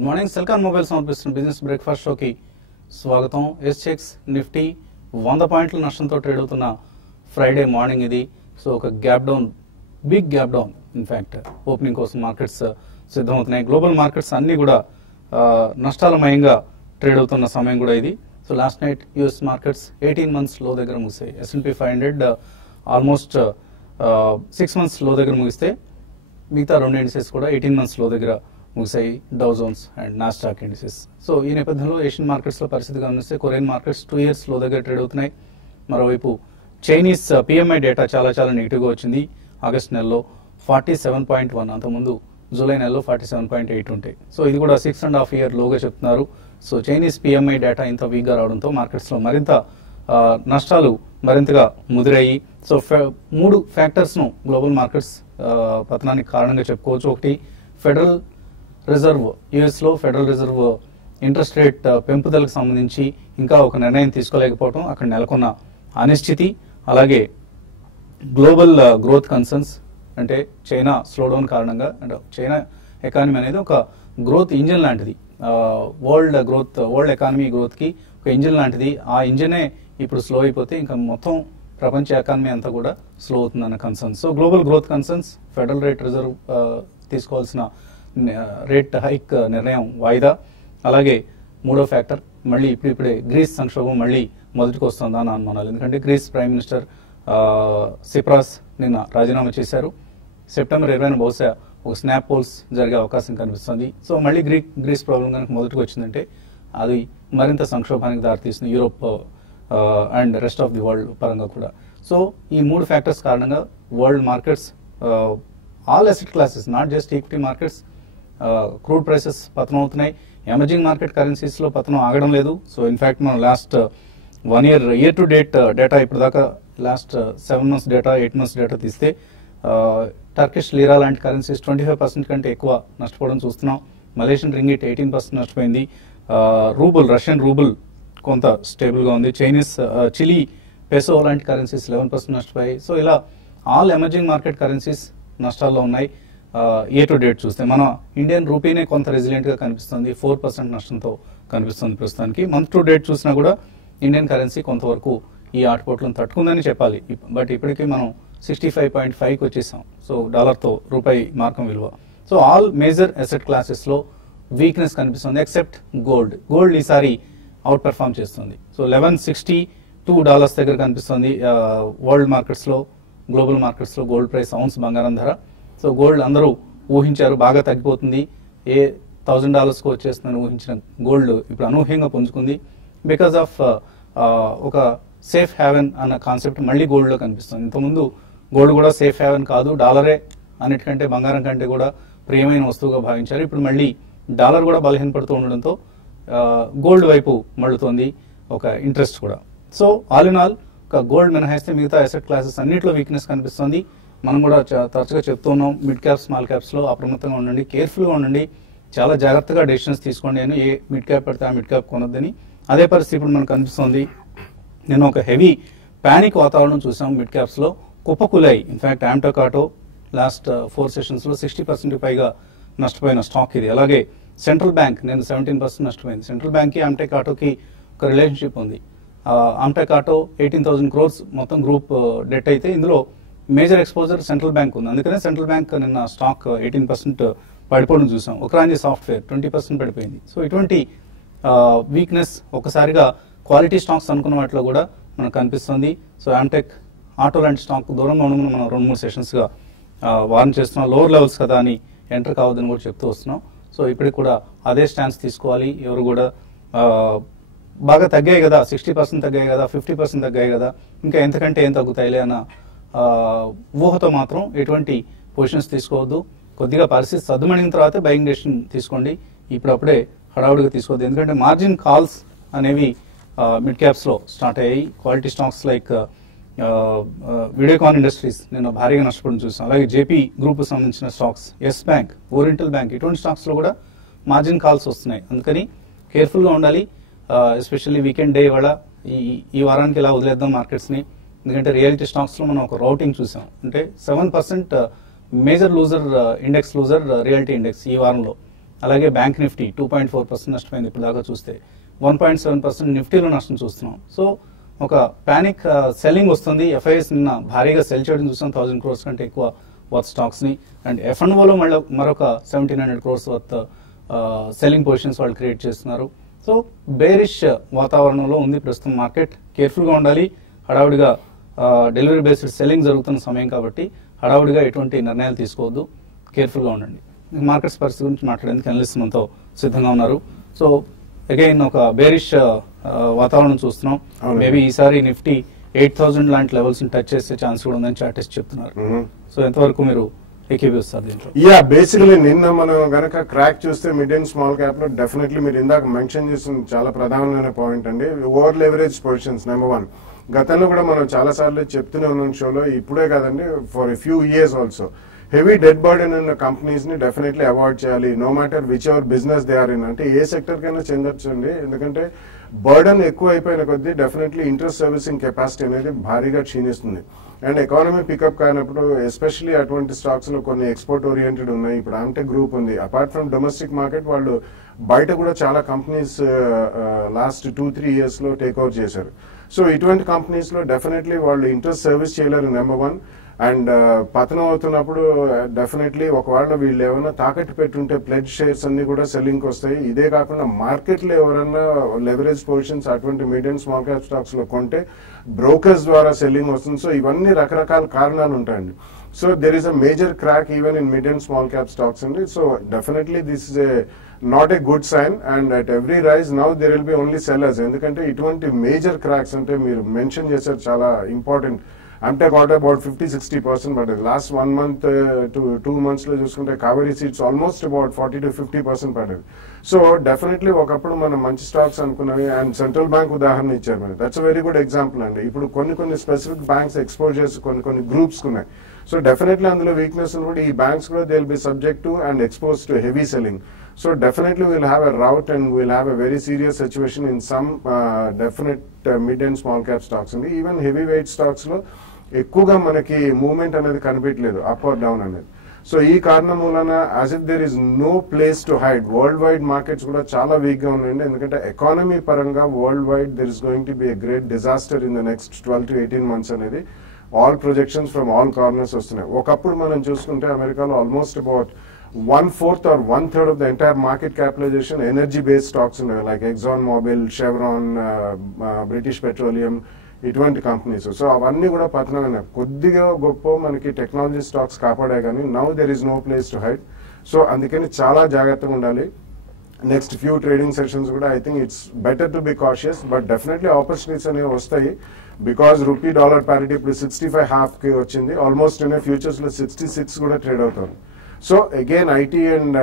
Good morning. Celkon mobile సమర్పిస్తున్న business breakfast షోకి స్వాగతం. ఎస్చెక్స్ నిఫ్టీ 100 పాయింట్ల నష్టంతో ట్రేడ్ అవుతున్న ఫ్రైడే మార్నింగ్ ఇది. సో ఒక gap down, big gap down. In fact opening కోసం మార్కెట్స్ సిద్ధమవుతున్నాయి. గ్లోబల్ మార్కెట్స్ అన్ని కూడా నష్టాలమయంగా ట్రేడ్ అవుతున్న సమయం కూడా ఇది. So last night US markets 18 months లో దగ్గర ముగిసాయి. S&P 500 ఆల్మోస్ట్ 6 months లో దగ్గర ముగిస్తే మిగతా రెండు ఇండిసెస్ కూడా 18 months లో దగ్గర ముగిసాయి. Dow Jones and Nasdaq indices. So ఈ నేపథ్యంలో ఏషియన్ మార్కెట్స్లో పరిస్థితి గమనిస్తే కొరియన్ మార్కెట్స్ 2 years లో దగ్గర ట్రేడ్ అవుతున్నాయి. మరోవైపు చైనీస్ PMI డేటా చాలా నెగిటివ్గా వచ్చింది. ఆగస్ట్ నెలలో 47.1, అంతకుముందు జూలై నెలలో 47.8 ఉంటాయి. సో ఇది కూడా 6.5 year లోగా చెప్తున్నారు. సో చైనీస్ PMI డేటా ఇంత వీక్గా రావడంతో మార్కెట్స్లో మరింత నష్టాలు మరింతగా ముదిరాయి. సో 3 ఫ్యాక్టర్స్ను గ్లోబల్ మార్కెట్స్ పతనానికి కారణంగా చెప్పుకోవచ్చు. ఒకటి, ఫెడరల్ రిజర్వ్, యుఎస్లో ఫెడరల్ రిజర్వ్ ఇంట్రెస్ట్ రేట్ పెంపుదలకు సంబంధించి ఇంకా ఒక నిర్ణయం తీసుకోలేకపోవడం, అక్కడ నెలకొన్న అనిశ్చితి. అలాగే గ్లోబల్ గ్రోత్ కన్సర్న్స్, అంటే చైనా స్లోడౌన్ కారణంగా, అంటే చైనా ఎకానమీ అనేది ఒక గ్రోత్ ఇంజిన్ లాంటిది. వరల్డ్ ఎకానమీ గ్రోత్కి ఒక ఇంజిన్ లాంటిది. ఆ ఇంజినే ఇప్పుడు స్లో అయిపోతే ఇంకా మొత్తం ప్రపంచ ఎకానమీ అంతా కూడా స్లో అవుతుందన్న concerns. So global growth concerns, federal rate reserve తీసుకోవాల్సిన రేట్ హైక్ నిర్ణయం వాయిదా. అలాగే మూడో ఫ్యాక్టర్, మళ్ళీ ఇప్పుడే గ్రీస్ సంక్షోభం మళ్ళీ మొదటికి వస్తుందా అని అనుమానాలు. ఎందుకంటే గ్రీస్ ప్రైమ్ మినిస్టర్ సిప్రాస్ నిన్న రాజీనామా చేశారు. సెప్టెంబర్ 20న బహుశా ఒక స్నాప్ పోల్స్ జరిగే అవకాశం కనిపిస్తుంది. సో మళ్ళీ గ్రీస్ ప్రాబ్లం కనుక మొదటికి వచ్చిందంటే అది మరింత సంక్షోభానికి దారితీస్తుంది Europe and rest of the world పరంగా కూడా. సో ఈ 3 ఫ్యాక్టర్స్ కారణంగా world markets, all asset classes, not just equity markets, crude prices పతనం అవుతున్నాయి. ఎమర్జింగ్ మార్కెట్ కరెన్సీస్లో పతనం ఆగడం లేదు. సో ఇన్ఫ్యాక్ట్ మనం last 1 year to date data, ఇప్పుడు దాకా last 7 months data, 8 months data తీస్తే టర్కిష్ లీరా లాంటి కరెన్సీస్ 25% కంటే ఎక్కువ నష్టపోవడం చూస్తున్నాం. మలేషియన్ రింగిట్ 18% నష్టపోయింది. రష్యన్ రూబుల్ కొంత స్టేబుల్గా ఉంది. చిలీ పెసో లాంటి కరెన్సీస్ 11% నష్టపోయాయి. సో ఇలా ఆల్ ఎమర్జింగ్ మార్కెట్ కరెన్సీస్ నష్టాల్లో ఉన్నాయి. ఇయర్ టు డేట్ చూస్తే మన ఇండియన్ రూపీనే కొంత రెసిలియంట్గా కనిపిస్తుంది, 4% నష్టంతో కనిపిస్తుంది ప్రస్తుతానికి. మంత్ టు డేట్ చూసినా కూడా ఇండియన్ కరెన్సీ కొంతవరకు ఈ ఆటపోట్లను తట్టుకుందని చెప్పాలి. బట్ ఇప్పటికీ మనం 65.5కి వచ్చేసాం. సో డాలర్తో రూపాయి మార్కం విలువ. సో ఆల్ మేజర్ అసెట్ క్లాసెస్లో వీక్నెస్ కనిపిస్తుంది ఎక్సెప్ట్ గోల్డ్. గోల్డ్ ఈసారి అవుట్ పెర్ఫార్మ్ చేస్తుంది. సో $1162 దగ్గర కనిపిస్తుంది వరల్డ్ మార్కెట్స్లో. గ్లోబల్ మార్కెట్స్లో గోల్డ్ ప్రైస్, ఔన్స్ బంగారం ధర. సో గోల్డ్ అందరూ ఊహించారు బాగా తగ్గిపోతుంది, $1,000కు వచ్చేస్తుందని ఊహించిన గోల్డ్ ఇప్పుడు అనూహ్యంగా పుంజుకుంది. బికాస్ ఆఫ్ ఒక సేఫ్ హ్యావెన్ అన్న కాన్సెప్ట్ మళ్ళీ గోల్డ్లో కనిపిస్తుంది. ఇంతకుముందు గోల్డ్ కూడా సేఫ్ హ్యావెన్ కాదు, డాలరే అన్నిటికంటే బంగారం కంటే కూడా ప్రియమైన వస్తువుగా భావించారు. ఇప్పుడు మళ్ళీ డాలర్ కూడా బలహీనపడుతూ ఉండడంతో గోల్డ్ వైపు మళ్ళుతోంది ఒక ఇంట్రెస్ట్ కూడా. సో ఆల్ ఇన్ ఆల్ ఒక గోల్డ్ మినహాయిస్తే మిగతా అసెట్ క్లాసెస్ అన్నింటిలో వీక్నెస్ కనిపిస్తుంది. మనం కూడా తరచుగా చెప్తున్నాం, మిడ్ క్యాప్ స్మాల్ క్యాప్స్లో అప్రమత్తంగా ఉండండి, కేర్ఫుల్గా ఉండండి, చాలా జాగ్రత్తగా డెసిషన్స్ తీసుకోండి. నేను ఏ మిడ్ క్యాప్ పడితే ఆ మిడ్ క్యాప్ కొనొద్దని. అదే పరిస్థితి ఇప్పుడు మనకు కనిపిస్తుంది. నేను ఒక హెవీ ప్యానిక్ వాతావరణం చూసాం మిడ్ క్యాప్స్లో, కుప్పకులాయి. ఇన్ఫ్యాక్ట్ ఆమ్టెక్ ఆటో లాస్ట్ 4 sessions-లో 60% పైగా నష్టపోయిన స్టాక్ ఇది. అలాగే సెంట్రల్ బ్యాంక్ నేను 17% నష్టపోయింది. సెంట్రల్ బ్యాంక్కి ఆమ్టెక్ ఆటోకి ఒక రిలేషన్షిప్ ఉంది. ఆమ్టెక్ ఆటో 18,000 crores మొత్తం గ్రూప్ డెట్ అయితే ఇందులో మేజర్ ఎక్స్పోజర్ సెంట్రల్ బ్యాంక్ ఉంది. అందుకనే సెంట్రల్ బ్యాంక్ నిన్న స్టాక్ 18% పడిపోవడం చూసాం. ఒకరాంజీ సాఫ్ట్వేర్ 20% పడిపోయింది. సో ఇటువంటి వీక్నెస్ ఒకసారిగా క్వాలిటీ స్టాక్స్ అనుకున్న వాటిలో కూడా మనకు కనిపిస్తుంది. సో ఆమ్టెక్ ఆటో లాంటి స్టాక్ దూరంగా ఉండమని మనం 2-3 sessions-గా వార్న్ చేస్తున్నాం. లోవర్ లెవెల్స్ కదా అని ఎంటర్ కావద్దని కూడా చెప్తూ వస్తున్నాం. సో ఇప్పటికి కూడా అదే స్టాన్స్ తీసుకోవాలి. ఎవరు కూడా బాగా తగ్గాయి కదా, 60% తగ్గాయి కదా, 50% తగ్గాయి కదా, ఇంకా ఎంతకంటే ఏం తగ్గుతాయిలే అన్న ఊహతో మాత్రం ఎటువంటి పొజిషన్స్ తీసుకోవద్దు. కొద్దిగా పరిస్థితి సర్దుమణిన తర్వాతే బయింగ్ డెసిషన్ తీసుకోండి. ఇప్పుడప్పుడే హడావుడిగా తీసుకోవద్దు. ఎందుకంటే మార్జిన్ కాల్స్ అనేవి మిడ్ క్యాప్స్లో స్టార్ట్ అయ్యాయి. Quality stocks like Videocon Industries నిన్న భారీగా నష్టపోవడం చూసాం. అలాగే జేపీ గ్రూప్కి సంబంధించిన stocks, Yes Bank, Oriental Bank, ఇటువంటి స్టాక్స్లో కూడా మార్జిన్ కాల్స్ వస్తున్నాయి. అందుకని కేర్ఫుల్గా ఉండాలి. ఎస్పెషల్లీ వీకెండ్ డే వల్ల ఈ వారానికి ఇలా వదిలేద్దాం మార్కెట్స్ని. ఎందుకంటే రియాలిటీ స్టాక్స్లో మనం ఒక రౌటింగ్ చూసాం. అంటే 7% major loser index loser reality index ఈ వారంలో. అలాగే బ్యాంక్ నిఫ్టీ 2.4% నష్టపోయింది ఇప్పుడు దాకా చూస్తే. 1.7% నిఫ్టీలో నష్టం చూస్తున్నాం. సో ఒక ప్యానిక్ సెల్లింగ్ వస్తుంది. ఎఫ్ఐఎస్ నిన్న భారీగా సెల్ చేయడం చూసాం, 1000 crores కంటే ఎక్కువ వర్త్ స్టాక్స్ ని. అండ్ F&Oలో మరొక 1700 crores వర్త్ సెల్లింగ్ పొజిషన్స్ వాళ్ళు క్రియేట్ చేస్తున్నారు. సో బేరిష్ వాతావరణంలో ఉంది ప్రస్తుతం మార్కెట్. కేర్ఫుల్గా ఉండాలి. హడావుడిగా డెలివరీ బేస్డ్ సెల్లింగ్ జరుగుతున్న సమయం కాబట్టి హడావుడిగా ఎటువంటి నిర్ణయాలు తీసుకోవద్దు, కేర్ఫుల్గా ఉండండి. మార్కెట్స్ పరిస్థితి గురించి మాట్లాడేందుకు అనలిస్ట్ మనతో సిద్ధంగా ఉన్నారు. సో అగైన్ ఒక బేరిష్ వాతావరణం చూస్తున్నాం. మేబీ ఈసారి నిఫ్టీ 8000 లాంటి లెవెల్స్ టచ్ చేసే ఛాన్స్ కూడా ఉందని చార్టిస్ట్ చెప్తున్నారు. సో ఎంతవరకు మీరు ఏకీభవిస్తారు దీంట్లో? బేసికలీ నిన్న మనం గనక క్రాక్ చూస్తే మిడ్ అండ్ స్మాల్ క్యాప్ లో డెఫినెట్లీ మీరు ఇందాక మెన్షన్ చేసిన చాలా ప్రధానమైన పాయింట్ అండి, ఓవర్ లెవరేజ్ పొజిషన్స్ నెంబర్ 1. గతంలో కూడా మనం చాలా సార్లు చెప్తూనే ఉన్నాం షోలో, ఇప్పుడే కాదండి, for a few years also. Heavy debt burden ఉన్న కంపెనీస్ ని డెఫినెట్లీ అవాయిడ్ చేయాలి, no matter which ever business they are in. అంటే ఏ సెక్టర్ కైనా చెందొచ్చండి, ఎందుకంటే బర్డెన్ ఎక్కువ అయిపోయిన కొద్దీ డెఫినెట్లీ ఇంట్రెస్ట్ సర్వీసింగ్ కెపాసిటీ అనేది భారీగా క్షీణిస్తుంది. అండ్ ఎకానమీ పికప్ కానప్పుడు ఎస్పెషలీ అటువంటి స్టాక్స్ లో కొన్ని ఎక్స్పోర్ట్ ఓరియంటెడ్ ఉన్నాయి. ఇప్పుడు ఆమ్టెక్ గ్రూప్ ఉంది. అపార్ట్ ఫ్రమ్ డొమెస్టిక్ మార్కెట్ వాళ్ళు బయట కూడా చాలా కంపెనీస్ లాస్ట్ 2-3 years లో టేక్ ఓవర్ చేశారు. సో ఇటువంటి కంపెనీస్ లో డెఫినెట్లీ వాళ్ళు ఇంట్రెస్ట్ సర్వీస్ చేయలేరు నెంబర్ 1. అండ్ పతనం అవుతున్నప్పుడు డెఫినెట్లీ ఒకవేళ వీళ్ళు ఏమైనా తాకట్టు పెట్టుంటే ప్లెడ్జ్ షేర్స్ అన్ని కూడా సెల్లింగ్ వస్తాయి. ఇదే కాకుండా మార్కెట్ లో ఎవరైనా లెవరేజ్ పొజిషన్స్ అటువంటి mid and small cap stocks లో కొంటే బ్రోకర్స్ ద్వారా సెల్లింగ్ వస్తుంది. సో ఇవన్నీ రకరకాల కారణాలు ఉంటాయండి. So there is a major crack even in mid and small cap stocks అండి. So definitely this is a not a good sign. And at every rise now there will be only sellers. ఎందుకంటే ఇటువంటి major cracks అంటే మీరు mention చేశారు చాలా important. Amtech got about 50-60%, but the last 1 month to 2 months లో చూసుకుంటే Kaveri seeds almost about 40-50% పడ్డది. So definitely ఒకప్పుడు మనం మంచి స్టాక్స్ అనుకున్నవి. అండ్ సెంట్రల్ బ్యాంక్ ఉదాహరణ ఇచ్చారు మీరు, దట్స్ వెరీ గుడ్ ఎగ్జాంపుల్ అండి. ఇప్పుడు కొన్ని స్పెసిఫిక్ బ్యాంక్స్ ఎక్స్పోజర్స్ కొన్ని గ్రూప్స్ ఉన్నాయి. సో డెఫినెట్లీ అందులో వీక్నెస్ కూడా ఈ బ్యాంక్స్ కూడా they will be subject to and expose to heavy selling. So definitely we'll have a rout and we'll have a very serious situation in some definite mid and small cap stocks. And even heavyweight stocks lo ఎక్కువగా మనకి movement అనేది కనిపించలేదు, up or down అనేది. So ఈ కారణం వలన as if there is no place to hide. World wide markets కూడా చాలా వీక్ గా ఉన్నాయండి, ఎందుకంటే ఎకానమీ పరంగా world wide there is going to be a great disaster in the next 12-18 months అనేది all projections from all corners వస్తున్నాయి. ఒకప్పుడు మనం చూసుకుంటే అమెరికాలో almost about 1/4 or 1/3 of the entire market capitalization energy based stocks ఉన్నాయి, like Exxon Mobil, Chevron, British Petroleum, ఇటువంటి companies. So అవన్నీ కూడా పతనమైన కొద్దిగా గొప్ప మనకి టెక్నాలజీ స్టాక్స్ కాపాడే కానీ now there is no place to hide. So అందుకని చాలా జాగ్రత్తగా ఉండాలి. నెక్స్ట్ ఫ్యూ ట్రేడింగ్ సెషన్స్ కూడా I think it's better to be cautious, but definitely opportunities అనేవి వస్తాయి. బికాస్ రూపీ డాలర్ ప్యారిటీ ఇప్పుడు 65.5 కి వచ్చింది, ఆల్మోస్ట్ ఫ్యూచర్స్ లో 66 కూడా ట్రేడ్ అవుతుంది. So again IT and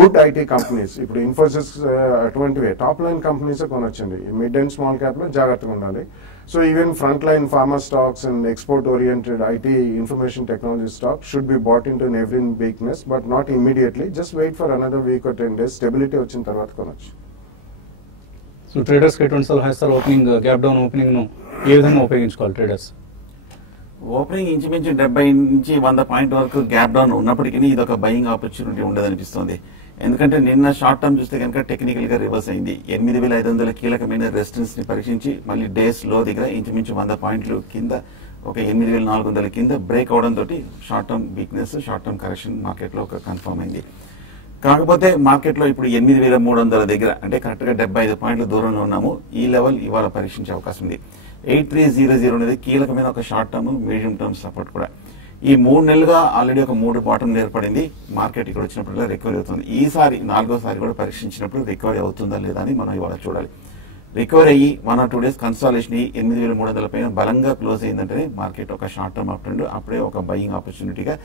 good IT companies, ఇప్పుడు ఇన్ఫోసిస్ అటువంటివి టాప్ లైన్ కంపెనీస్ కొనొచ్చండి. మిడ్ అండ్ స్మాల్ క్యాప్ లో జాగ్రత్తగా ఉండాలి. So even front line pharma stocks and export oriented IT information technology stocks should be bought in to every weakness, but not immediately. Just wait for another week or 10 days. Stability వచ్చిన తర్వాత కొనొచ్చు. So traders కి ఎటువంటి సలహా ఇస్తారు? Opening gap down opening ను ఏ విధంగా ఉపయోగించుకోవాలి ట్రేడర్స్? ఓపెనింగ్ ఇంచుమించు 70 నుంచి 100 పాయింట్ వరకు గ్యాప్ డౌన్ ఉన్నప్పటికీ ఇది ఒక బయింగ్ ఆపర్చునిటీ ఉండదనిపిస్తుంది. ఎందుకంటే నిన్న షార్ట్ టర్మ్ చూస్తే కనుక టెక్నికల్ గా రివర్స్ అయింది. 8500 కీలకమైన రెసిస్టెన్స్ ని పరీక్షించి మళ్ళీ డేస్ లో దగ్గర ఇంచుమించు 100 పాయింట్లు కింద ఒక 8400 కింద బ్రేక్ అవడం తోటి short term weakness, short term correction market లో ఒక కన్ఫర్మ్ అయింది. కాకపోతే మార్కెట్ లో ఇప్పుడు 8300 దగ్గర అంటే కరెక్ట్ గా 75 పాయింట్ల దూరంలో ఉన్నాము. ఈ లెవెల్ ఇవాళ పరీక్షించే అవకాశం ఉంది. 8300 అనేది కీలకమైన ఒక short term medium term support కూడా. ఈ 3 నెలలుగా ఆల్రెడీ ఒక 3 బాటం ఏర్పడింది. మార్కెట్ ఇక్కడ వచ్చినప్పుడు రికవరీ అవుతుంది. ఈసారి 4వ కూడా పరీక్షించినప్పుడు రికవరీ అవుతుందా లేదా అని మనం ఇవాళ చూడాలి. రికవరీ అయ్యి 1 or 2 days కన్సాలేషన్ అయ్యి 8300 పైన బలంగా క్లోజ్ అయిందంటే మార్కెట్ ఒక షార్ట్ టర్మ్ అప్ ట్రెండ్, అప్పుడే ఒక బయింగ్ ఆపర్చునిటీగా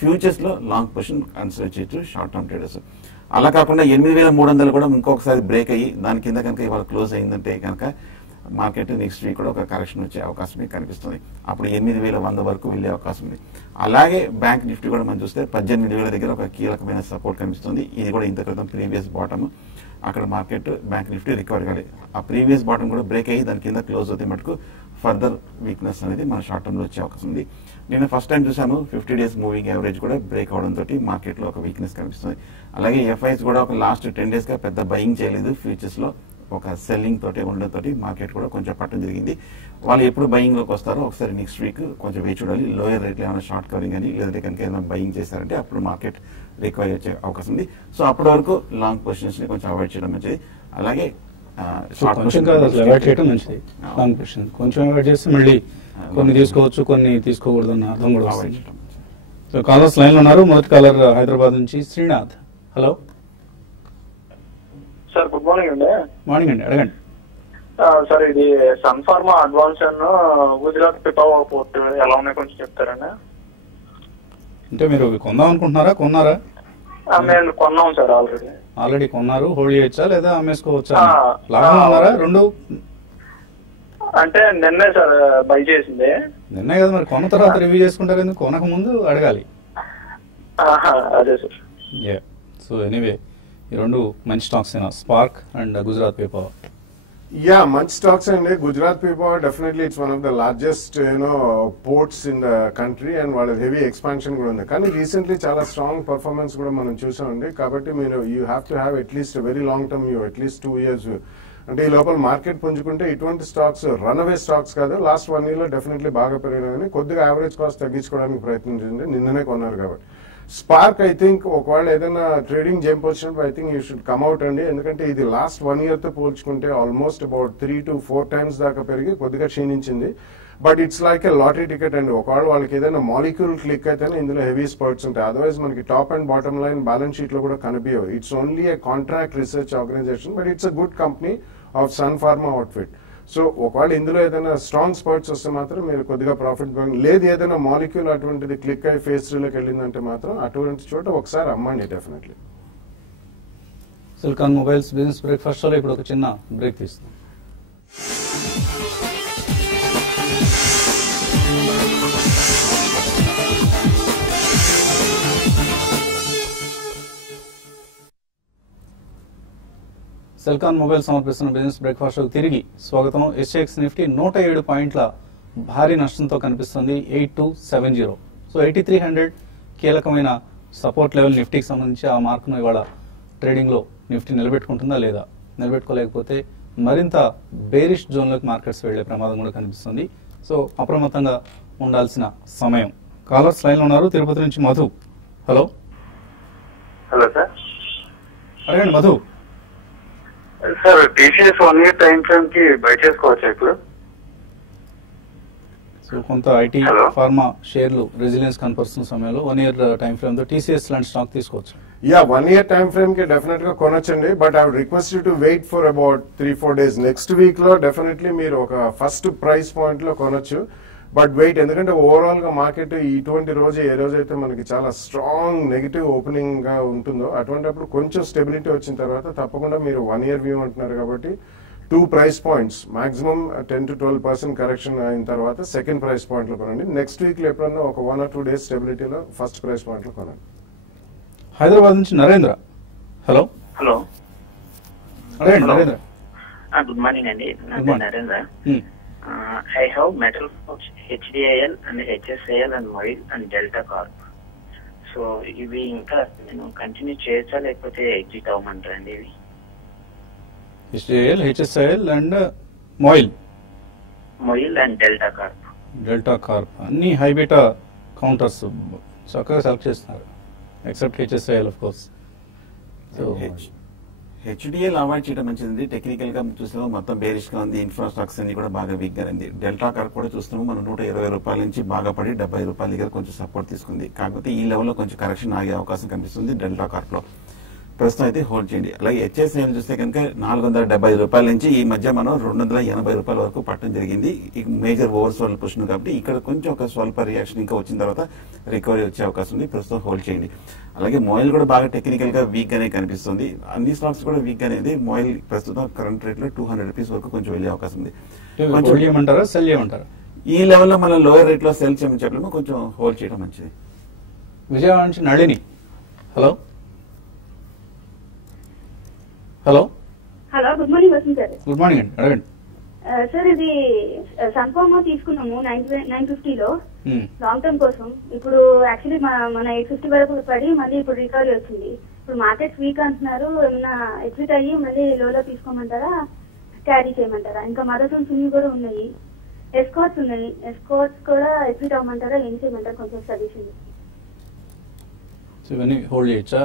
ఫ్యూచర్స్ లో లాంగ్ పొజిషన్ కన్సిడర్ చేయొచ్చు షార్ట్ టర్మ్ ట్రేడర్స్. అలా కాకుండా 8300 కూడా ఇంకొకసారి బ్రేక్ అయ్యి దాని కింద కనుక ఇవాళ క్లోజ్ అయిందంటే కనుక మార్కెట్ నెక్స్ట్ వీక్ కూడా ఒక కరెక్షన్ వచ్చే అవకాశమే కనిపిస్తుంది. అప్పుడు 8100 వరకు వెళ్లే అవకాశం ఉంది. అలాగే బ్యాంక్ నిఫ్టీ కూడా మనం చూస్తే 18000 దగ్గర ఒక కీలకమైన సపోర్ట్ కనిపిస్తుంది. ఇది కూడా ఇంత క్రితం ప్రీవియస్ బాటమ్, అక్కడ మార్కెట్ బ్యాంక్ నిఫ్టీ రికవర్ కాలేదు. ఆ ప్రీవియస్ బాటమ్ కూడా బ్రేక్ అయ్యి దాని కింద క్లోజ్ అవుతే మటుకు ఫర్దర్ వీక్నెస్ అనేది మన షార్ట్ టర్మ్ లో వచ్చే అవకాశం ఉంది. నేను ఫస్ట్ టైం చూసాను 50 days మూవింగ్ యావరేజ్ కూడా బ్రేక్ అవడం తోటి మార్కెట్ లో ఒక వీక్నెస్ కనిపిస్తుంది. అలాగే ఎఫ్ఐస్ కూడా ఒక లాస్ట్ 10 days గా పెద్ద బయింగ్ చేయలేదు, ఫ్యూచర్స్ లో ఒక సెల్లింగ్ తోటి ఉండడం తోటి మార్కెట్ కూడా కొంచెం పట్టడం జరిగింది. వాళ్ళు ఎప్పుడు బయింగ్ లోకి వస్తారో ఒకసారి నెక్స్ట్ వీక్ కొంచెం వేచి చూడాలి. లోయర్ రేట్ లో ఏమైనా షార్ట్ కవరింగ్ అని లేదంటే కనుక ఏమైనా బయింగ్ చేశారంటే అప్పుడు మార్కెట్ రికవరీ వచ్చే అవకాశం ఉంది. సో అప్పటి వరకు లాంగ్ పొజిషన్స్ ని కొంచెం అవాయిడ్ చేయడం మంచిది. అలాగే కొంచెం కాదు అసలు అవాయిడ్ చేయడం మంచిది. లాంగ్ పొజిషన్ కొంచెం అవాయిడ్ చేస్తే మళ్ళీ కొన్ని తీసుకోవచ్చు, కొన్ని తీసుకోకూడదు అన్న అర్థం కూడా వస్తుంది. సో కాలర్స్ లైన్ లో ఉన్నారు. మొదటి కాలర్ హైదరాబాద్ నుంచి Srinath. Hello sir, good morning అండి. మార్నింగ్ అండి, అడగండి. సార్, ఇది Sun Pharma advance Gujarat Pipavav port ఎలా ఉన్నాయి కొంచెం చెప్తారండి? అంటే మీరు కొందాం అనుకుంటున్నారా, కొన్నారా? మేము కొన్నాం సార్, ఆల్రెడీ కొన్నారు. హోల్డ్ చేయొచ్చా లేదా అమ్మేసుకోవచ్చా? లాభం ఉన్నారా రెండు? అంటే నిన్నే సార్ బై చేసింది. నిన్నే కదా, మరి కొన్న తర్వాత రివ్యూ చేసుకుంటారు ఎందుకు? కొనక ముందు అడగాలి. అదే సార్. సో ఎనీవే ఈ రెండు మంచి స్టాక్స్ అయినా spark and Gujarat Pipavav. Yeah, మంచి స్టాక్స్ అండి. Gujarat Pipavav definitely it's one of the largest ports in the country and వాళ్ళ హెవీ ఎక్స్పాన్షన్ కూడా ఉంది. కానీ రీసెంట్లీ చాలా స్ట్రాంగ్ పర్ఫార్మెన్స్ కూడా మనం చూసామండి. కాబట్టి మీరు you have to have at least very long term view, at least 2 years. అంటే ఈ లోపల మార్కెట్ పుంజుకుంటే ఇటువంటి స్టాక్స్ రన్ అవే స్టాక్స్ కాదు. లాస్ట్ 1 year లో డెఫినెట్లీ బాగా పెరిగినాయని కొద్దిగా యావరేజ్ కాస్ట్ తగ్గించుకోవడానికి ప్రయత్నించండి. నిన్ననే కొన్నారు కాబట్టి. స్పార్క్ ఐ థింక్ ఒకవేళ ఏదైనా ట్రేడింగ్ జంప్ వచ్చినప్పుడు ఐ థింక్ యూ షుడ్ కమ్అట్ అండి. ఎందుకంటే ఇది లాస్ట్ 1 year తో పోల్చుకుంటే ఆల్మోస్ట్ అబౌట్ 3 to 4 times దాకా పెరిగి కొద్దిగా క్షీణించింది. But it's like a lottery ticket అండి. ఒకవేళ వాళ్ళకి ఏదైనా మాలిక్యూల్ క్లిక్ అయితేనే ఇందులో హెవీ స్పర్ట్స్ ఉంటాయి. అదర్వైజ్ మనకి top and bottom line balance sheet లో కూడా కనిపించవు. It's only a contract research organisation, but it's a good company of Sun Pharma outfit. So ఒకవేళ ఇందులో ఏదైనా స్ట్రాంగ్ స్పర్ట్స్ వస్తే మాత్రం మీరు కొద్దిగా ప్రాఫిట్ లేదు. ఏదైనా మాలిక్యూల్ అటువంటిది క్లిక్ అయ్యి ఫేస్ 3లోకి వెళ్ళిందంటే మాత్రం అటువంటి చోట ఒకసారి అమ్మండి definitely. Celkon mobiles business breakfast లో ఇప్పుడు ఒక చిన్న బ్రేక్ తీస్తున్నాం. సెల్కాన్ మొబైల్ సమర్పిస్తున్న బిజినెస్ బ్రేక్ఫాస్ట్ తిరిగి స్వాగతం. ఎస్ఎక్స్ నిఫ్టీ 107 పాయింట్ల భారీ నష్టంతో కనిపిస్తుంది 8270. సో 8300 కీలకమైన సపోర్ట్ లెవెల్ నిఫ్టీకి సంబంధించి. ఆ మార్కును ఇవాళ ట్రేడింగ్ లో నిఫ్టీ నిలబెట్టుకుంటుందా లేదా? నిలబెట్టుకోలేకపోతే మరింత బేరిష్ జోన్లోకి మార్కెట్స్ వెళ్లే ప్రమాదం కూడా కనిపిస్తుంది. సో అప్రమత్తంగా ఉండాల్సిన సమయం. కాలర్స్ లైన్ లో ఉన్నారు. తిరుపతి నుంచి మధు. హలో హలో సార్, అడగండి Madhu. Sir, TCS 1 year time frame కి బై చేసుకోవచ్చా ఇప్పుడు? సో కొంత ఐటీ ఫార్మా షేర్లు రెసిలియన్స్ కనపరుస్తున్న సమయంలో 1 year టైం ఫ్రేమ్ తో టీసీఎస్ లాంటి స్టాక్ తీసుకోవచ్చు. యా, 1 year టైం ఫ్రేమ్ కి డెఫినెట్ గా కొనొచ్చండి. But I would request you to wait for about 3-4 days. Next week లో డెఫినెట్లీ మీరు ఒక ఫస్ట్ ప్రైస్ పాయింట్ లో కొనొచ్చు. బట్ వెయిట్, ఎందుకంటే ఓవరాల్ గా మార్కెట్ ఇటువంటి రోజు ఏ రోజైతే మనకి చాలా స్ట్రాంగ్ నెగిటివ్ ఓపెనింగ్ గా ఉంటుందో అటువంటిప్పుడు కొంచెం స్టెబిలిటీ వచ్చిన తర్వాత తప్పకుండా మీరు 1 year వ్యూ అంటున్నారు కాబట్టి 2 price points maximum 10 to 12% correction అయిన తర్వాత సెకండ్ ప్రైస్ పాయింట్ లో కొనండి. నెక్స్ట్ వీక్ లో ఎప్పుడన్నా ఒక 1 or 2 days స్టెబిలిటీలో ఫస్ట్ ప్రైస్ పాయింట్ లో కొనండి. హైదరాబాద్ నుంచి నరేంద్ర. హలో హలో అడగండి నరేంద్ర. గుడ్ మార్నింగ్ అండి, నా పేరు Narendra. I have metal stocks HDIL and HSIL and Moil and Delta Corp. So ఇవి ఇంకా నేను కంటిన్యూ చేయొచ్చా లేకపోతే ఎగ్జిట్ అవ్వమంటారండి? ఇవి HDIL, HSIL and Moil and delta Corp. Delta Corp అన్ని హై బీటా కౌంటర్స్ చక్కగా సెలెక్ట్ చేస్తున్నారు, except HSIL of course. So HDL avoid చేయడం మంచిది. టెక్నికల్ గా చూస్తున్నాం మొత్తం బేరిష్ గా ఉంది. ఇన్ఫ్రాస్ట్రక్చర్ అన్ని కూడా బాగా వీక్ గా ఉంది. డెల్టా కార్ప్ కూడా చూస్తున్నాం మనం 120 రూపాయల నుంచి బాగా పడి 70 రూపాయల దగ్గర కొంచెం సపోర్ట్ తీసుకుంది. కాకపోతే ఈ లెవెల్లో కొంచెం కరెక్షన్ ఆగే అవకాశం కనిపిస్తుంది డెల్టా కార్ప్ లో. ప్రస్తుతం అయితే హోల్డ్ చేయండి. అలాగే హెచ్ఎస్ఐఎల్ చూస్తే కనుక 470 రూపాయల నుంచి ఈ మధ్య మనం 280 రూపాయల వరకు పట్టడం జరిగింది. ఈ మేజర్ ఓవర్సోల్ పుష్ను కాబట్టి ఇక్కడ కొంచెం ఒక స్వల్ప రియాక్షన్ ఇంకా వచ్చిన తర్వాత రికవరీ వచ్చే అవకాశం ఉంది. ప్రస్తుతం హోల్డ్ చేయండి. అలాగే మోయిల్ కూడా బాగా టెక్నికల్ గా వీక్ గానే కనిపిస్తుంది. అన్ని స్టాక్స్ కూడా వీక్ గానే ఉంది. మోయిల్ ప్రస్తుతం కరెంట్ రేట్ లో 200 రూపీస్ వరకు కొంచెం వెళ్ళే అవకాశం ఉంది. సెల్ చేయమంటారా? ఈ లెవెల్లో మనం లోయర్ రేట్ లో సెల్ చేయమని చెప్పలేము, కొంచెం హోల్డ్ చేయడం మంచిది. విజయవాడ నుంచి Nalini. Hello hello, good morning Vasant గారు. గుడ్ మార్నింగ్ అండి, అడగండి. సార్ ఇది సన్ఫార్మా తీసుకున్నాము 950లో లాంగ్ టర్మ్ కోసం. ఇప్పుడు యాక్చువల్లీ మన 850 వరకు పడి మళ్ళీ ఇప్పుడు రికవరీ వచ్చింది. ఇప్పుడు మార్కెట్ వీక్ అంటున్నారు, ఏమన్నా ఎగ్జిట్ అయ్యి మళ్ళీ లోలో తీసుకోమంటారా, క్యారీ చేయమంటారా? ఇంకా మరొక కూడా ఉన్నాయి, ఎస్కాట్స్ ఉన్నాయి, ఎస్కాట్స్ కూడా ఎగ్జిట్ అవ్వమంటారా, ఏం చేయమంటారా? కొంచెం సజెషన్. ఇవన్నీ హోల్డ్ చేయొచ్చా,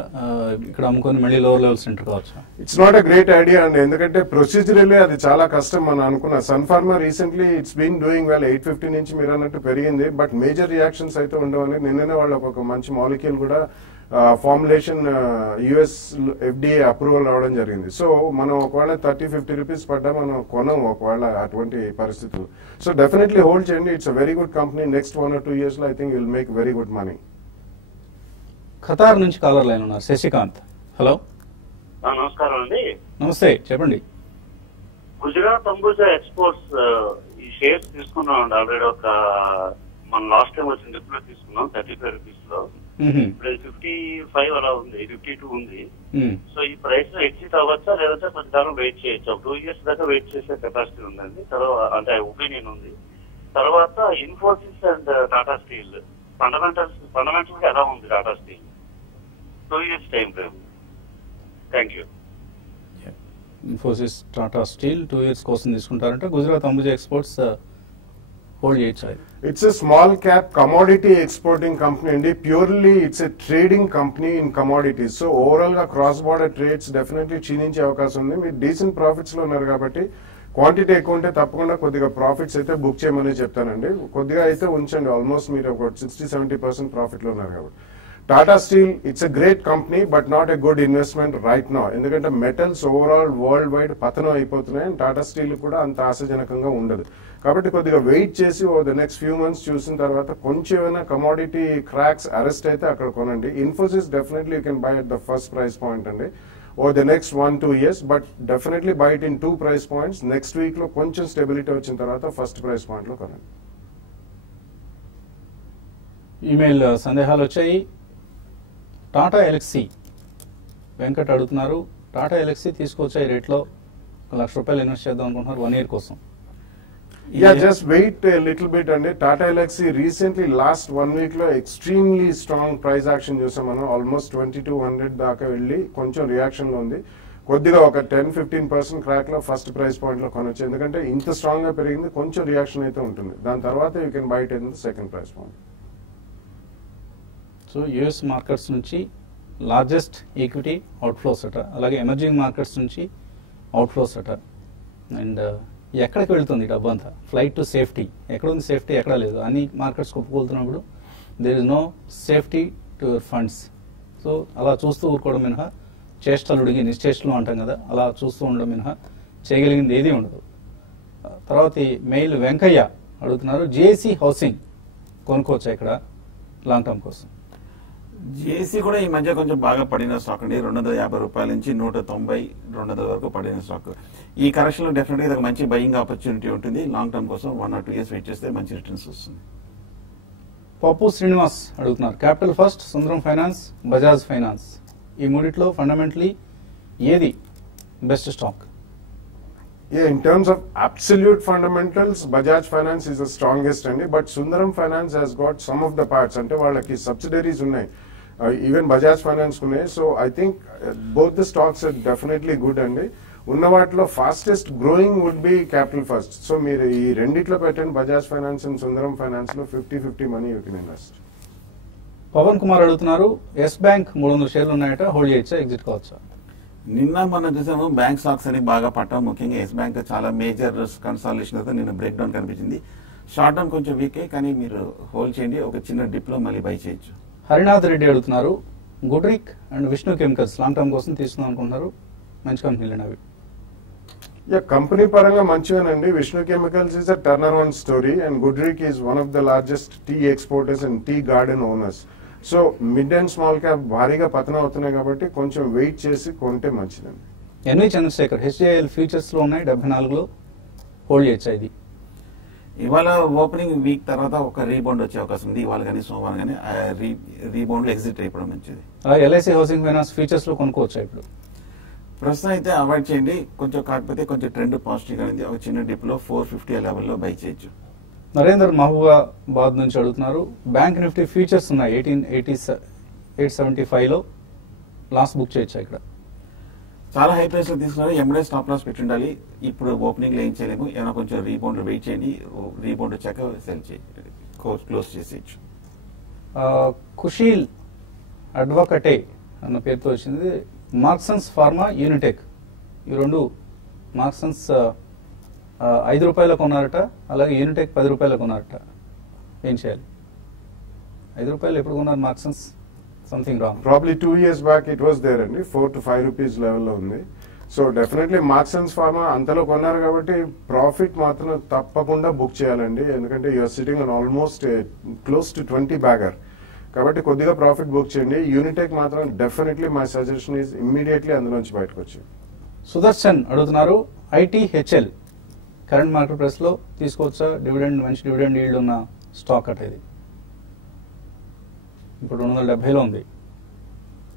ఇక్కడ అమ్ముకొని మళ్ళీ లోవర్ లెవెల్స్ ఎంటర్ కావచ్చా? It's not a great idea అండి, ఎందుకంటే ప్రొసీజరల్లీ అది చాలా కష్టం. మనం అనుకున్న Sun Pharma recently it's been doing well, 850 నుంచి మీరు అన్నట్టు పెరిగింది, బట్ మేజర్ రియాక్షన్స్ అయితే ఉండవని. నిన్ననే వాళ్ళకి ఒక మంచి మాలిక్యూల్ కూడా ఫార్ములేషన్ యుఎస్ FDA అప్రూవల్ రావడం జరిగింది. సో మనం ఒకవేళ 30-50 రూపీస్ పడ్డా మనం కొనం ఒకవేళ అటువంటి పరిస్థితులు. సో డెఫినెట్లీ హోల్డ్ చేయండి, it's a very good company. Next 1 or 2 years లో I think will make very good money. Qatar నుంచి కాలర్ లైన్ ఉన్నారు, శశికాంత్. హలో, నమస్కారం అండి. నమస్తే, చెప్పండి. గుజరాత్ అంబుజా ఎక్స్పోర్ట్స్ ఈ షేర్స్ తీసుకున్నాం అండి ఆల్రెడీ. మన లాస్ట్ టైం వచ్చిన డిప్లో తీసుకున్నాం 35 రూపీస్ లో. ఇప్పుడు 55 అలా ఉంది, 52 ఉంది. సో ఈ ప్రైస్ లో ఎగ్జిట్ అవ్వచ్చా లేదంటే కొంచెం వెయిట్ చేయొచ్చు? 2 years దాకా వెయిట్ చేసే కెపాసిటీ ఉందండి, తర్వాత అంటే ఒపీనియన్ ఉంది. తర్వాత Infosys and Tata steel fundamentals ఎలా ఉంది Tata steel? 2 years time frame. Thank you. Infosys, Tata steel 2 years కోసం తీసుకుంటారంటే గుజరాత్ అంబుజా ఎక్స్పోర్ట్స్ హోల్డ్ చేయొచ్చా? It's a small cap commodity exporting company and purely it's a trading company in commodities. So overall గా cross border trades definitely క్షీణించే అవకాశం ఉంది. మీరు decent profits లో ఉన్నారు కాబట్టి quantity ఎక్కువ ఉంటే తప్పకుండా కొద్దిగా ప్రాఫిట్స్ అయితే బుక్ చేయమని చెప్తానండి. కొద్దిగా అయితే ఉంచండి, ఆల్మోస్ట్ మీరు ఒక 60-70% ప్రాఫిట్ లో ఉన్నారు కాబట్టి. Tata steel it's a great company but not a good investment right now, ఎందుకంటే మెటల్స్ ఓవరాల్ వరల్డ్ వైడ్ పతనం అయిపోతున్నాయి. టాటా స్టీల్ కూడా అంత ఆశాజనకంగా ఉండదు కాబట్టి కొద్దిగా వెయిట్ చేసి ద నెక్స్ట్ ఫ్యూ మంత్స్ చూసిన తర్వాత కొంచెం ఏమైనా కమోడిటీ క్రాక్స్ అరెస్ట్ అయితే అక్కడ కొనండి. Infosys definitely you can buy at the first price point అండి over the next 1-2 years, but definitely buy it in 2 price points. Next week లో కొంచెం స్టెబిలిటీ వచ్చిన తర్వాత ఫస్ట్ ప్రైస్ పాయింట్ లో కొనండి. ఈమెయిల్ సందేహాలు వచ్చాయి. టాటా ఎలక్సీ వెంకట్ అడుగుతున్నారు, టాటా ఎలక్సీ తీసుకొచ్చా ఈ రేట్లో ₹1,00,000 ఇన్వెస్ట్ చేద్దాం అనుకుంటున్నారు 1 year కోసం. Yeah, just wait a little bit అండి. టాటా ఎలక్సీ రీసెంట్లీ లాస్ట్ 1 week లో ఎక్స్ట్రీమ్లీ స్ట్రాంగ్ ప్రైస్ యాక్షన్ చూసాం మనం. ఆల్మోస్ట్ 2200 దాకా వెళ్ళి కొంచెం రియాక్షన్ లో ఉంది. కొద్దిగా ఒక 10-15% క్రాక్ లో ఫస్ట్ ప్రైస్ పాయింట్ లో కొనొచ్చు, ఎందుకంటే ఇంత స్ట్రాంగ్ గా పెరిగింది. కొంచెం రియాక్షన్ అయితే ఉంటుంది, దాని తర్వాత you can buy it in the second price point. So US markets నుంచి లార్జెస్ట్ ఈక్విటీ అవుట్ఫ్లోస్ అట, అలాగే ఎమర్జింగ్ మార్కెట్స్ నుంచి అవుట్ఫ్లోస్ అట. అండ్ ఎక్కడికి వెళ్తుంది డబ్బు అంతా? Flight to safety. ఎక్కడ ఉంది సేఫ్టీ? ఎక్కడా లేదు. అన్ని మార్కెట్స్ కుప్పకూలుతున్నప్పుడు there is no safety to your funds. So అలా చూస్తూ ఊరుకోవడం మినహా, చేష్టలుడిగి నిశ్చేష్టలు అంటాం కదా, అలా చూస్తూ ఉండడం మినహా చేయగలిగింది ఏదీ ఉండదు. తర్వాత ఈ మెయిల్ వెంకయ్య అడుగుతున్నారు, జేసీ హౌసింగ్ కొనుక్కోవచ్చా ఇక్కడ లాంగ్ టర్మ్ కోసం? జేసీ కూడా ఈ మధ్య కొంచెం బాగా పడిన స్టాక్ అండి. ₹250 నుంచి 190, 200 వరకు పడిన స్టాక్. ఈ కరెక్షన్ లో డెఫినెట్ గా ఇది ఒక మంచి బయింగ్ ఆపర్చునిటీ ఉంటుంది. లాంగ్ టర్మ్ కోసం 1 or 2 years వెయిట్ చేస్తే మంచి రిటర్న్స్ వస్తుంది. పప్పు శ్రీనివాస్ అడుగుతున్నారు, క్యాపిటల్ ఫస్ట్, సుందరం ఫైనాన్స్, బజాజ్ ఫైనాన్స్, ఈ మూడిట్లో ఫండమెంటలీ ఏది best stock? Yeah, in terms of absolute fundamentals, Bajaj Finance is the strongest అండి. But Sundaram finance has got some of the parts, అంటే వాళ్ళకి సబ్సిడరీస్ ఉన్నాయి, ఈవెన్ బజాజ్ ఫైనాన్స్ ఉన్నాయి. So I think both the stocks are definitely good అండి. ఉన్న వాటిలో fastest growing would be Capital First. So మీరు ఈ రెండిట్లో పెట్టండి, Bajaj finance and Sundaram finance లో 50-50 money you can invest. Pavan Kumar అడుగుతున్నారు, ఎస్ బ్యాంక్ 300 షేర్లు ఉన్నాయట, హోల్డ్ చేయొచ్చా, ఎగ్జిట్ కావచ్చా? నిన్న మనం చూసాము బ్యాంక్ స్టాక్స్ అని బాగా పట్టాం. ముఖ్యంగా ఎస్ బ్యాంక్ చాలా మేజర్ కన్సాలిడేషన్ అయితే నిన్న బ్రేక్ డౌన్ కనిపించింది. షార్ట్ టర్మ్ కొంచెం వీకే, కానీ మీరు హోల్డ్ చేయండి, ఒక చిన్న డిప్ లో మళ్ళీ బై చేయొచ్చు. హరినాథ్ రెడ్డి అడుగుతున్నారు, Goodricke and Vishnu chemicals long term కోసం తీసుకుందాం అనుకుంటున్నారు, మంచి కంపెనీలు అవి? కంపెనీ పరంగా మంచిగానండి. Vishnu chemicals is a turn around story and Goodricke is one of the largest tea exporters and tea garden owners. So mid and small cap భారీగా పతనం అవుతున్నాయి కాబట్టి కొంచెం వెయిట్ చేసి కొంటే మంచిదండి. ఎన్వి చంద్రశేఖర్, హెచ్డిఐఎల్ ఫ్యూచర్స్ లో ఉన్నాయి 74లో, హోల్డ్ చేయొచ్చా ఇది? ఇవాళ ఓపెనింగ్ వీక్ తర్వాత ఒక రీబౌండ్ వచ్చే అవకాశం ఉంది. ఇవాళ కానీ సోమవారం కానీ రీబౌండ్ లో ఎగ్జిట్ అయిపోవడం మంచిది. ఎల్ఐసి హౌసింగ్ ఫైనాన్స్ ఫ్యూచర్స్ లో కొనుక్కోవచ్చా ఇప్పుడు? ప్రస్తుతం అయితే అవాయిడ్ చేయండి కొంచెం, కాకపోతే కొంచెం ట్రెండ్ పాజిటివ్ గా ఉంది. ఒక చిన్న డిప్ లో 450 లెవెల్లో బై చేయొచ్చు. నరేందర్ మహబూబాబాద్ నుంచి అడుగుతున్నారు, బ్యాంక్ నిఫ్టీ ఫ్యూచర్స్ ఉన్నాయి 875 లో లాస్ట్ బుక్ చేయొచ్చా? ఇక్కడ చాలా హై ప్రైస్ లో తీసుకున్నారు, ఎంబడే స్టాప్ లాస్ పెట్టి ఉండాలి. ఇప్పుడు ఓపెనింగ్ లో ఏం చేయలేము, ఏమైనా కొంచెం రీబౌండ్ వెయిట్ చేయండి, రీబౌండ్ వచ్చాక సెల్ చేయండి, క్లోజ్ చేసేయచ్చు. కుషీల్ అడ్వకటే అన్న పేరుతో వచ్చింది, మార్క్సన్స్ ఫార్మా, యూనిటెక్ ఈ రెండు. మార్క్సన్స్ 5 రూపాయలకు కొన్నారట, అలాగే యూనిటెక్ 10 రూపాయలకు కొన్నారట. ఏం చేయాలి? 5 రూపాయలు ఎప్పుడు కొన్నారు Marksans? Something wrong. Probably 2 years back it was there అండి, 4 to 5 రూపీస్ లెవెల్లో ఉంది. సో డెఫినెట్లీ మార్క్సన్స్ ఫార్మా అంతలో కొన్నారు కాబట్టి ప్రాఫిట్ మాత్రం తప్పకుండా బుక్ చేయాలండి, ఎందుకంటే you're sitting on almost close to 20 bagger. కాబట్టి కొద్దిగా ప్రాఫిట్ బుక్ చేయండి. యూనిటెక్ మాత్రం definitely my suggestion is immediately అందులోంచి బయటకు వచ్చి. సుదర్శన్ అడుగుతున్నారు, ఐటీహెచ్ఎల్ కరెంట్ మార్కెట్ ప్రైస్ లో తీసుకోవచ్చా? డివిడెండ్, మంచి డివిడెండ్ ఈల్డ్ ఉన్న స్టాక్ అట ఇది. ఇప్పుడు 270లో ఉంది.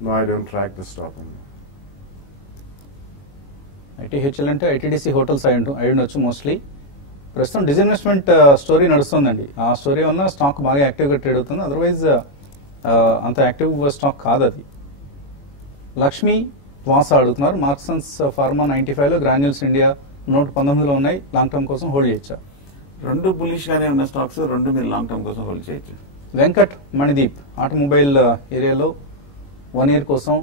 No, I don't track the stock అండి. ఐటీహెచ్ఎల్ అంటే ఐటీడీసీ హోటల్స్ అయి ఉండొచ్చు మోస్ట్లీ. ప్రస్తుతం డిజిన్వెస్ట్మెంట్ స్టోరీ నడుస్తుందండి. ఆ స్టోరీ వల్ల స్టాక్ బాగా యాక్టివ్గా ట్రేడ్ అవుతుంది, అదర్వైజ్ అంత యాక్టివ్ స్టాక్ కాదు అది. లక్ష్మి వాస అడుగుతున్నారు, మార్క్సన్స్ ఫార్మా 95లో, గ్రాన్యూల్స్ ఇండియా 119లో ఉన్నాయి, లాంగ్ టర్మ్ కోసం హోల్డ్ చేయొచ్చా? రెండు బులిష్ గానే ఉన్న స్టాక్స్, రెండు మీరు లాంగ్ టర్మ్ కోసం హోల్డ్ చేయొచ్చు. వెంకట్ మణిదీప్ ఆటోమొబైల్ ఏరియాలో 1 year కోసం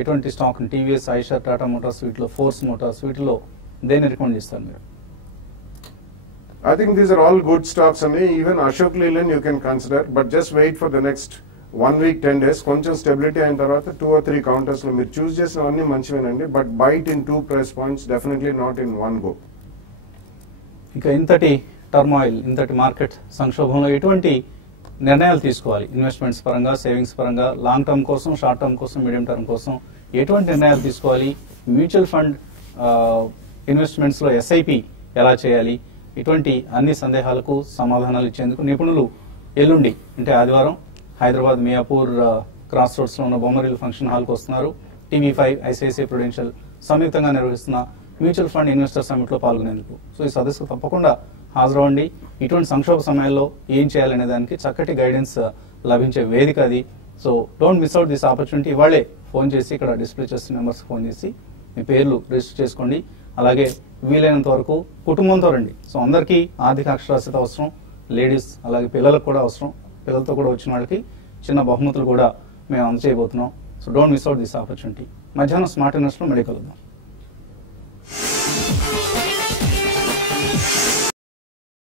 ఎటువంటి stock? TVS, Eicher, Tata Motors, వీటిలో ఫోర్స్ మోటార్స్, వీటిలో దేన్ని రికమెండ్ చేస్తారు మీరు? I think these are all good stocks and even Ashok Leyland you can consider, but just wait for the next 1 week 10 days. కొంచెం స్టెబిలిటీ అయిన తర్వాత 2 or 3 కౌంటర్స్ లో మీరు చూస్ చేసినవన్నీ మంచివేనండి, but buy it in 2 price points, definitely not in 1 go. ఇంకా ఇంతటి turmoil, ఇంతటి మార్కెట్ సంక్షోభంలో ఎటువంటి నిర్ణయాలు తీసుకోవాలి? ఇన్వెస్ట్మెంట్స్ పరంగా, సేవింగ్స్ పరంగా, లాంగ్ టర్మ్ కోసం, షార్ట్ టర్మ్ కోసం, మీడియం టర్మ్ కోసం ఎటువంటి నిర్ణయాలు తీసుకోవాలి? మ్యూచువల్ ఫండ్ ఇన్వెస్ట్మెంట్స్ లో ఎస్ఐపి ఎలా చేయాలి? ఇటువంటి అన్ని సందేహాలకు సమాధానాలు ఇచ్చేందుకు నిపుణులు ఎల్లుండి అంటే ఆదివారం హైదరాబాద్ మియాపూర్ క్రాస్ రోడ్స్ లో ఉన్న బొమ్మరిల్ ఫంక్షన్ హాల్ కు వస్తున్నారు. TV5, ఐసిఐసిఐ ప్రుడెన్షియల్ సంయుక్తంగా నిర్వహిస్తున్న మ్యూచువల్ ఫండ్ ఇన్వెస్టర్ సమిట్ లో పాల్గొనేందుకు. సో ఈ సదస్సుకు తప్పకుండా హాజరవ్వండి. ఇటువంటి సంక్షోభ సమయాల్లో ఏం చేయాలనే దానికి చక్కటి గైడెన్స్ లభించే వేదిక అది. So don't miss out this opportunity. ఇవాళే ఫోన్ చేసి ఇక్కడ డిస్ప్లే చేస్తున్న నెంబర్స్ ఫోన్ చేసి మీ పేర్లు రిజిస్టర్ చేసుకోండి. అలాగే వీలైనంత వరకు కుటుంబంతో రండి. సో అందరికీ ఆర్థిక అక్షరాస్యత అవసరం, లేడీస్ అలాగే పిల్లలకు కూడా అవసరం. పిల్లలతో కూడా వచ్చిన వాళ్ళకి చిన్న బహుమతులు కూడా మేము అందజేయబోతున్నాం. So don't miss out this opportunity. మధ్యాహ్నం స్మార్ట్ ఇన్వెస్ట్ లో మళ్ళీ కలుద్దాం.